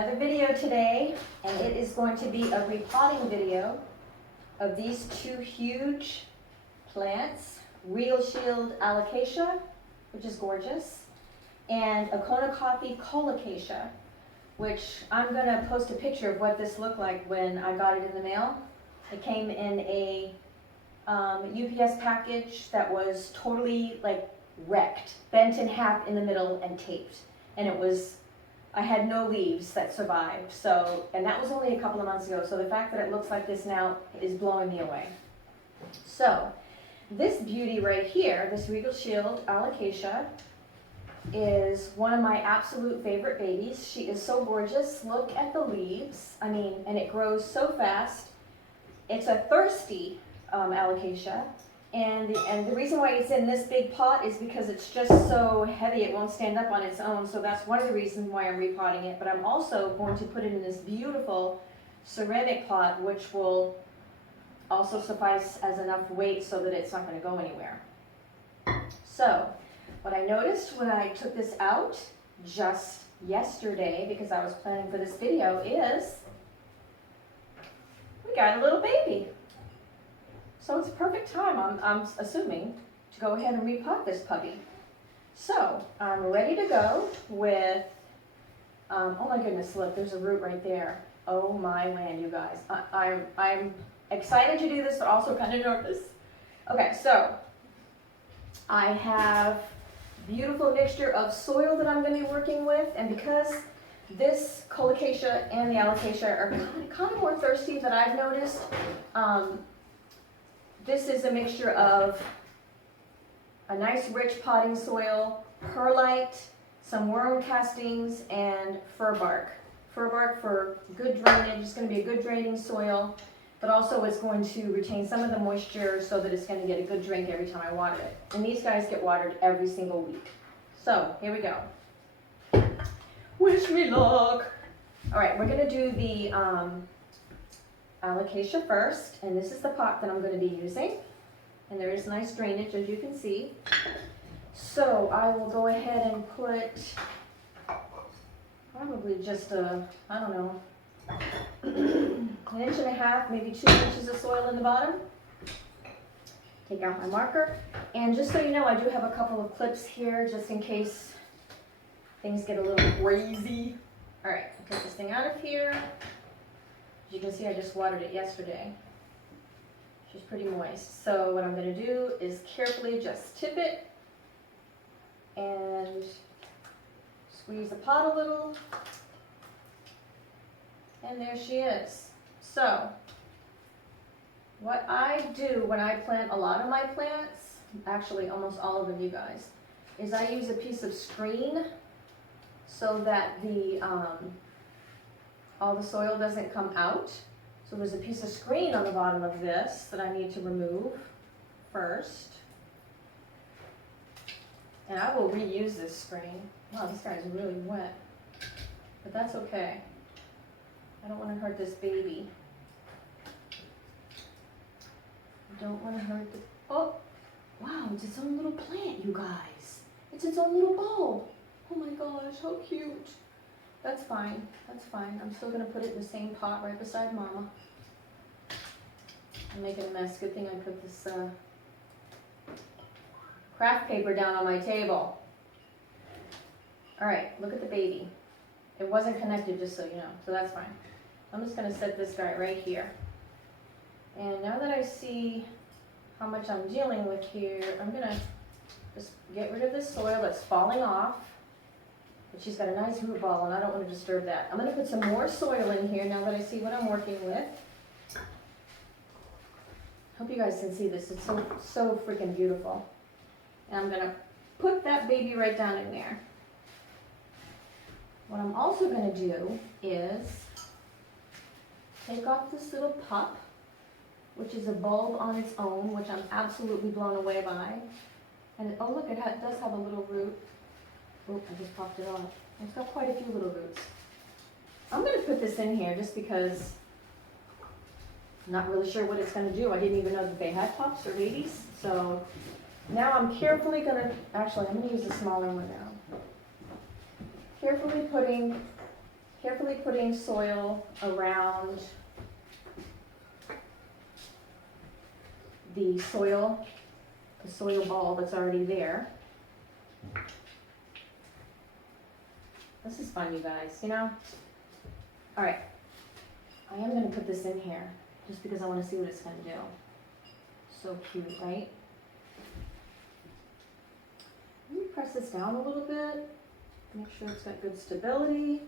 another video today, and it is going to be a repotting video of these two huge plants, Regal Shield Alocasia, which is gorgeous, and a Kona Coffee Colocasia, which I'm going to post a picture of what this looked like when I got it in the mail. It came in a UPS package that was totally like wrecked, bent in half in the middle and taped, and I had no leaves that survived, and that was only a couple of months ago, so the fact that it looks like this now is blowing me away. So, this beauty right here, this Regal Shield Alocasia, is one of my absolute favorite babies. She is so gorgeous. Look at the leaves. I mean, and it grows so fast. It's a thirsty Alocasia. And the reason why it's in this big pot is because it's just so heavy it won't stand up on its own. So that's one of the reasons why I'm repotting it. But I'm also going to put it in this beautiful ceramic pot, which will also suffice as enough weight so that it's not going to go anywhere. So what I noticed when I took this out just yesterday, because I was planning for this video, is we got a little baby. So it's a perfect time, I'm assuming, to go ahead and repot this puppy. So I'm ready to go with, oh my goodness, look, there's a root right there. Oh my land, you guys. I'm excited to do this, but also kind of nervous. Okay, so I have a beautiful mixture of soil that I'm going to be working with, and because this Colocasia and the Alocasia are kind of more thirsty than I've noticed, this is a mixture of a nice rich potting soil, perlite, some worm castings, and fir bark. Fir bark for good drainage. It's going to be a good draining soil, but also it's going to retain some of the moisture so that it's going to get a good drink every time I water it. And these guys get watered every single week. So here we go. Wish me luck. All right, we're going to do the Alocasia first, and this is the pot that I'm going to be using, and there is nice drainage, as you can see. So I will go ahead and put probably just I don't know, 1.5 inches, maybe 2 inches of soil in the bottom. Take out my marker, and just so you know, I do have a couple of clips here just in case things get a little crazy. All right, I'll take this thing out of here. As you can see, I just watered it yesterday. She's pretty moist. So what I'm going to do is carefully just tip it and squeeze the pot a little. And there she is. So what I do when I plant a lot of my plants, actually almost all of them, you guys, is I use a piece of screen so that all the soil doesn't come out. So there's a piece of screen on the bottom of this that I need to remove first. And I will reuse this screen. Wow, this guy's really wet. But that's okay. I don't want to hurt this baby. I don't want to hurt the, oh, wow, it's its own little plant, you guys. It's its own little bowl. Oh my gosh, how cute. That's fine, that's fine. I'm still going to put it in the same pot right beside Mama. I'm making a mess. Good thing I put this craft paper down on my table. All right, look at the baby. It wasn't connected, just so you know, so that's fine. I'm just going to set this guy right here. And now that I see how much I'm dealing with here, I'm going to just get rid of this soil that's falling off. But she's got a nice root ball, and I don't want to disturb that. I'm going to put some more soil in here now that I see what I'm working with. Hope you guys can see this. It's so freaking beautiful. And I'm going to put that baby right down in there. What I'm also going to do is take off this little pup, which is a bulb on its own, which I'm absolutely blown away by. And oh look, it does have a little root. Oh, I just popped it off. It's got quite a few little roots. I'm going to put this in here just because I'm not really sure what it's going to do. I didn't even know that they had pups or babies. So now I'm carefully going to, actually I'm going to use the smaller one now. Carefully putting carefully putting soil around the soil ball that's already there. This is fun, you guys, you know? All right, I am gonna put this in here just because I wanna see what it's gonna do. So cute, right? Let me press this down a little bit, make sure it's got good stability.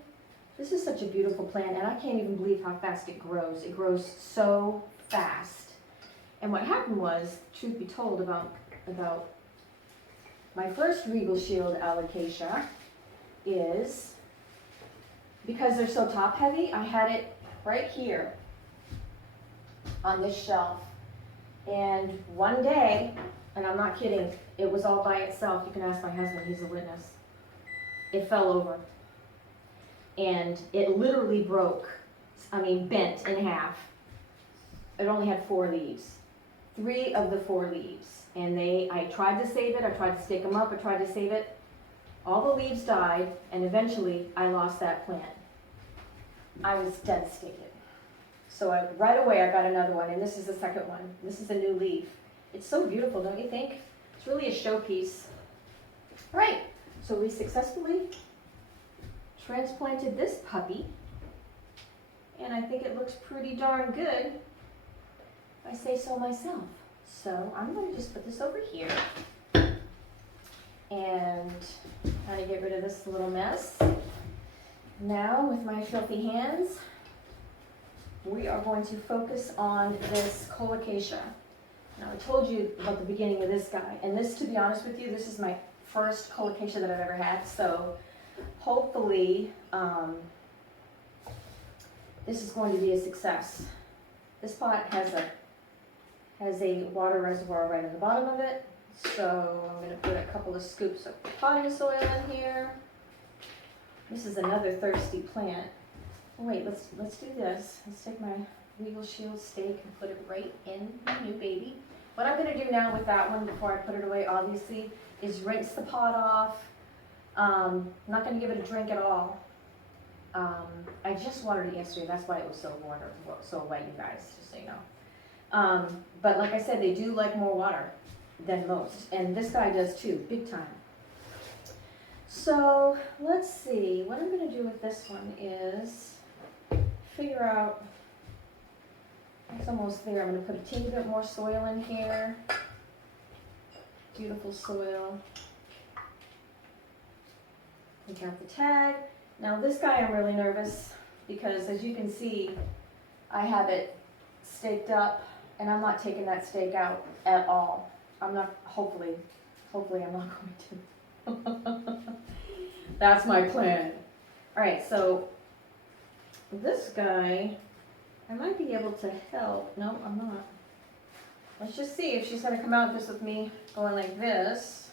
This is such a beautiful plant, and I can't even believe how fast it grows. It grows so fast. And what happened was, truth be told, about my first Regal Shield Alocasia is, because they're so top heavy, I had it right here on this shelf. And one day, and I'm not kidding, it was all by itself. You can ask my husband, he's a witness. It fell over. And it literally broke, bent in half. It only had 4 leaves. 3 of the 4 leaves. And I tried to save it, I tried to stake them up, I tried to save it. All the leaves died, and eventually I lost that plant. I was devastated. So right away I got another one, and this is the second one. This is a new leaf. It's so beautiful, don't you think? It's really a showpiece. All right, so we successfully transplanted this puppy, and I think it looks pretty darn good, if I say so myself. So I'm going to just put this over here and kind of get rid of this little mess. Now, with my filthy hands, we are going to focus on this Colocasia. Now, I told you about the beginning of this guy, and this, to be honest with you, this is my first Colocasia that I've ever had, so hopefully this is going to be a success. This pot has a water reservoir right in the bottom of it, so I'm going to put a couple of scoops of potting soil in here. This is another thirsty plant. Oh, wait, let's do this. Let's take my Regal Shield stake and put it right in my new baby. What I'm going to do now with that one before I put it away, obviously, is rinse the pot off. I'm not going to give it a drink at all. I just watered it yesterday. That's why it was so wet, you guys, just so you know. But like I said, they do like more water than most. And this guy does too, big time. So let's see. What I'm going to do with this one is figure out, it's almost there. I'm going to put a teeny bit more soil in here. Beautiful soil. Take out the tag. Now this guy I'm really nervous because, as you can see, I have it staked up and I'm not taking that stake out at all. I'm not, hopefully I'm not going to. That's my plan. All right, so this guy, I might be able to help. No, I'm not. Let's just see if she's going to come out just with me going like this.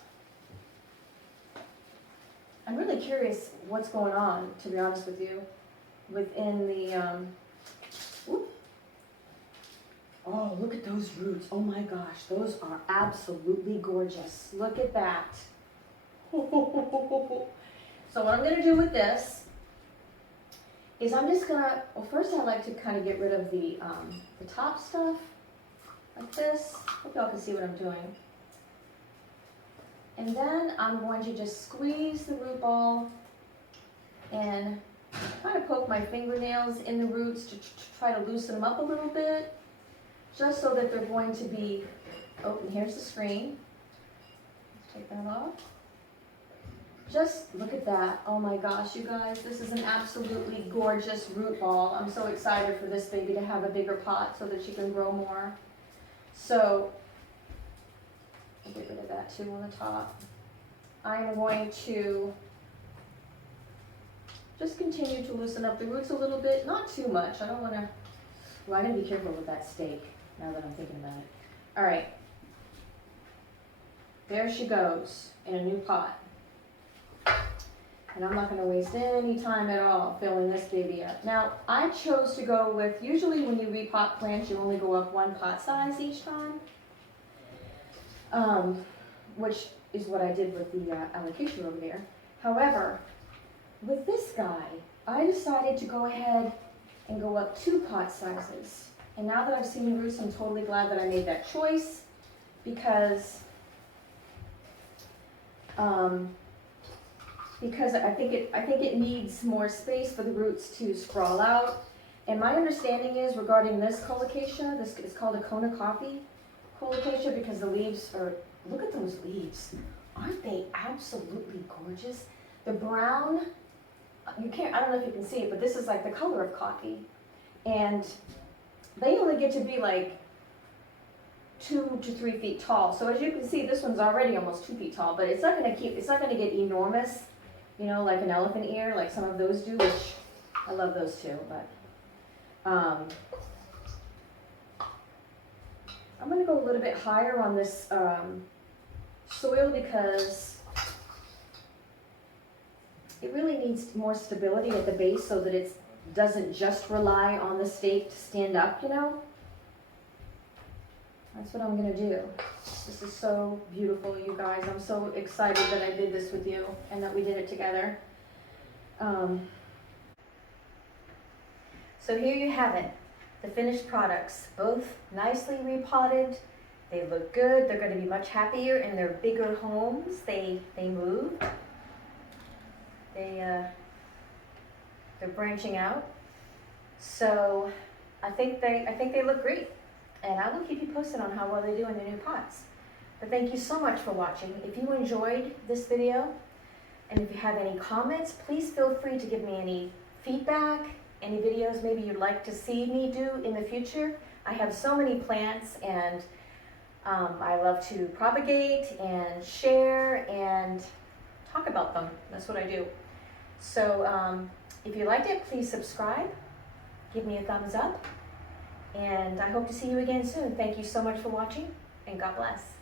I'm really curious what's going on, to be honest with you, within the, oh, look at those roots. Oh my gosh, those are absolutely gorgeous. Look at that. So what I'm going to do with this is I'm just going to, well, first I like to kind of get rid of the top stuff, like this. Hope y'all can see what I'm doing. And then I'm going to just squeeze the root ball and kind of poke my fingernails in the roots to try to loosen them up a little bit, just so that they're going to be, oh, and here's the screen. Let's take that off. Just look at that. Oh my gosh, you guys, this is an absolutely gorgeous root ball. I'm so excited for this baby to have a bigger pot so that she can grow more. So, I'll get rid of that too on the top. I'm going to just continue to loosen up the roots a little bit, not too much. I don't want to, well, I gotta be careful with that stake now that I'm thinking about it. All right, there she goes in a new pot. And I'm not going to waste any time at all filling this baby up. Now, I chose to go with, usually when you repot plants, you only go up 1 pot size each time. Which is what I did with the Alocasia over there. However, with this guy, I decided to go ahead and go up 2 pot sizes. And now that I've seen the roots, I'm totally glad that I made that choice, because I think it needs more space for the roots to sprawl out. And my understanding is regarding this colocasia, this is called a Kona Coffee Colocasia, because the leaves are, look at those leaves. Aren't they absolutely gorgeous? The brown, you can't, I don't know if you can see it, but this is like the color of coffee. And they only get to be like 2 to 3 feet tall. So as you can see, this one's already almost 2 feet tall, but it's not gonna get enormous, you know, like an elephant ear, like some of those do, which I love those too, but I'm gonna go a little bit higher on this soil, because it really needs more stability at the base so that it doesn't just rely on the stake to stand up, you know? That's what I'm gonna do. This is so beautiful, you guys. I'm so excited that I did this with you and that we did it together. So here you have it, the finished products, both nicely repotted. They look good. They're going to be much happier in their bigger homes. They moved. They're branching out. So I think they look great, and I will keep you posted on how well they do in their new pots. But thank you so much for watching. If you enjoyed this video, and if you have any comments, please feel free to give me any feedback, any videos maybe you'd like to see me do in the future. I have so many plants, and I love to propagate and share and talk about them. That's what I do. So if you liked it, please subscribe, give me a thumbs up, and I hope to see you again soon. Thank you so much for watching, and God bless.